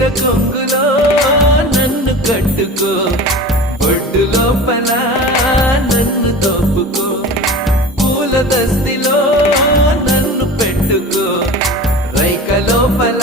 చీర కొంగులో నన్ను కట్టుకో, బొడ్డు లోపల నన్ను తోపుకో, పూల దస్తిలో నన్ను పెట్టుకో, రైక లోపల